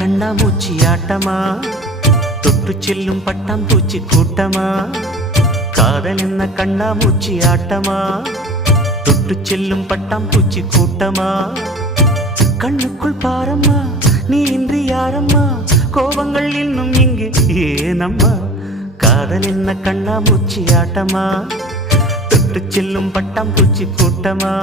கண்ணாமூச்சி ஆட்டமா தொட்டு செல்லும் பட்டாம்பூச்சி கூட்டமா காதல் என்ன கண்ணாமூச்சி ஆட்டமா தொட்டு செல்லும் பட்டாம்பூச்சி கூட்டமா கண்ணுக்குள் பாரம்மா நீ இன்றி யாரம்மா கோபங்கள் இன்னும் இங்கு ஏனம்மா காதல் என்ன கண்ணாமூச்சி ஆட்டமா தொட்டு செல்லும் பட்டாம்பூச்சி கூட்டமா